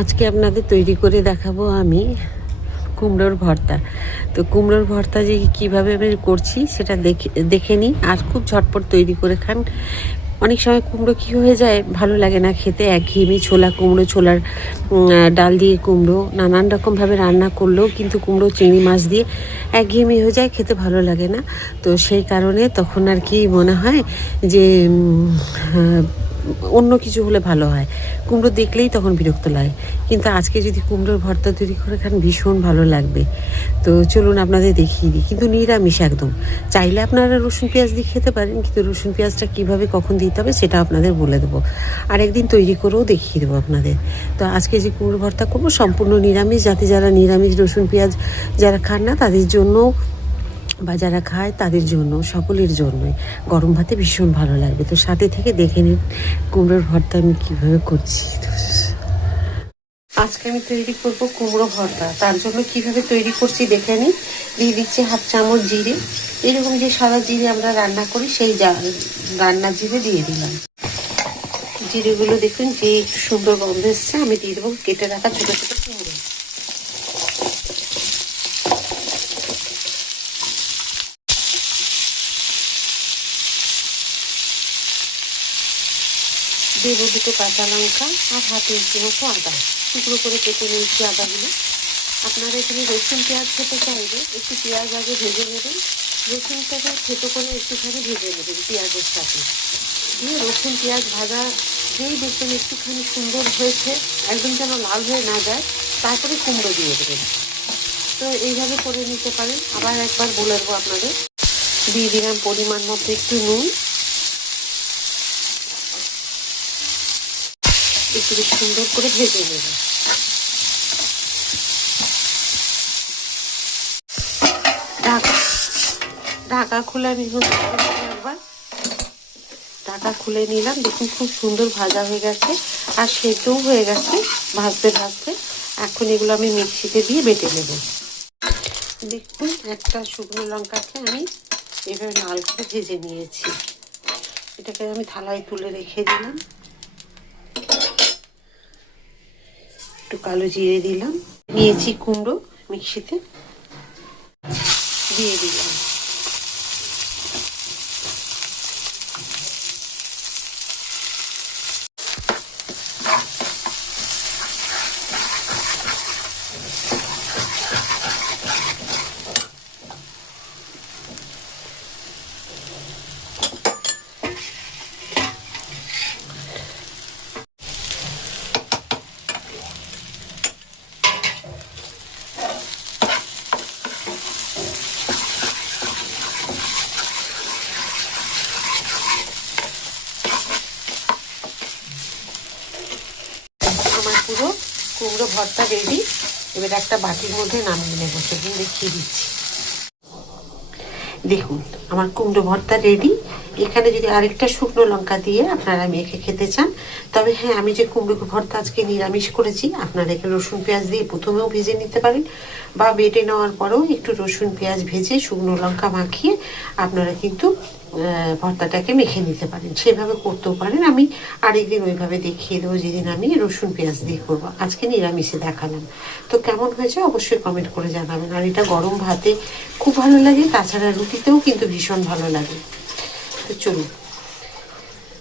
আজকে আপনাদের তৈরি করে দেখাবো আমি কুমড়োর ভর্তা। তো কুমড়োর ভর্তা যে কীভাবে আমি করছি সেটা দেখে নিই, আর খুব ঝটপট তৈরি করে খান। অনেক সময় কুমড়ো কী হয়ে যায়, ভালো লাগে না খেতে, একঘেয়েমি। ছোলা কুমড়ো, ছোলার ডাল দিয়ে কুমড়ো নানান রকমভাবে রান্না করলেও কিন্তু কুমড়ো চিংড়ি মাছ দিয়ে একঘেয়েমি হয়ে যায়, খেতে ভালো লাগে না। তো সেই কারণে তখন আর কি মনে হয় যে অন্য কিছু হলে ভালো হয়, কুমড়ো দেখলেই তখন বিরক্ত লাগে। কিন্তু আজকে যদি কুমড়োর ভর্তা তৈরি করে খান ভীষণ ভালো লাগবে। তো চলুন আপনাদের দেখিয়ে দিই, কিন্তু নিরামিষ একদম। চাইলে আপনারা রসুন পেঁয়াজ দিয়ে খেতে পারেন, কিন্তু রসুন পেঁয়াজটা কীভাবে কখন দিতে হবে সেটা আপনাদের বলে দেবো, আর একদিন তৈরি করেও দেখিয়ে দেবো আপনাদের। তো আজকে যে কুমড়ো ভর্তা করবো সম্পূর্ণ নিরামিষ, যাতে যারা নিরামিষ রসুন পেঁয়াজ যারা খান না তাদের জন্য, বা যারা খায় তাদের জন্য, সকলের জন্যই গরম ভাতে ভীষণ ভালো লাগবে। তো সাথে থেকে দেখে নিন কুমড়োর ভর্তা আমি কীভাবে করছি। আজকে আমি তৈরি করব কুমড়ো ভর্তা, তার জন্য কিভাবে তৈরি করছি দেখে নিই। দিয়ে দিচ্ছি হাফ চামচ জিরে, এরকম যে সাদা জিরে আমরা রান্না করি সেই রান্নার জিরে দিয়ে দিলাম। জিরেগুলো দেখুন যে একটু সুন্দর গন্ধ এসছে, আমি দিয়ে দেবো কেটে রাখা ছোটো ছোটো কুমড়ো। দেবো দুটো কাঁচা লঙ্কা আর হাতে একটু মতো আদা, টুকরো করে কেটে নিয়েছি আদাগুলো। আপনারা এখানে রসুন পেঁয়াজ খেতে চাইলে একটু পেঁয়াজ আগে ভেজে নেবেন, রসুনটাকে থেতো করে একটুখানি ভেজে নেবেন পেঁয়াজের সাথে। দিয়ে রসুন পেঁয়াজ ভাজা যেই দেখবেন একটুখানি সুন্দর হয়েছে, একদম যেন লাল হয়ে না যায়, তারপরে কুমড়ো দিয়ে দেবেন। তো এইভাবে করে নিতে পারেন। আবার একবার বলে দেবো আপনাদের, দিয়ে দিলাম পরিমাণ মতো একটু নুন, একটু সুন্দর করে ভেজে নেবেন। ঢাকা খুলে আমি একবার ঢাকা খুলে নিলাম। দেখুন খুব সুন্দর ভাজা হয়ে গেছে আর সেদ্ধও হয়ে গেছে ভাজতে ভাজতে। এখন এগুলো আমি মিক্সিতে দিয়ে বেটে নেব। দেখুন একটা শুকনো লঙ্কাকে আমি এভাবে লাল করে ভেজে নিয়েছি, এটাকে আমি থালায় তুলে রেখে দিলাম। একটু কালো জিরে দিলাম, নিয়েছি কুমড়ো মিক্সিতে দিয়ে দিলাম। আমার পুরো কুমড়ো ভর্তা রেডি। এবার একটা বাটির মধ্যে নামিয়ে নেবো, সেদিন দেখিয়ে দিচ্ছি। দেখুন আমার কুমড়ো ভর্তা রেডি। এখানে যদি আরেকটা শুকনো লঙ্কা দিয়ে আপনারা মেখে খেতে চান, তবে হ্যাঁ, আমি যে কুমড়ো ভর্তা আজকে নিরামিষ করেছি, আপনারা এখানে রসুন পেঁয়াজ দিয়ে প্রথমেও ভেজে নিতে পারেন, বা বেটে নেওয়ার পরেও একটু রসুন পেঁয়াজ ভেজে শুকনো লঙ্কা মাখিয়ে আপনারা কিন্তু ভর্তাটাকে মেখে নিতে পারেন, সেভাবে করতেও পারেন। আমি আরেকদিন ওইভাবে দেখিয়ে দেবো, যেদিন আমি রসুন পেঁয়াজ দিয়ে করবো। আজকে নিরামিষে দেখালাম। তো কেমন হয়েছে অবশ্যই কমেন্ট করে জানাবেন। আর এটা গরম ভাতে খুব ভালো লাগে, তাছাড়া রুটিতেও কিন্তু ভীষণ ভালো লাগে। তো চলুন।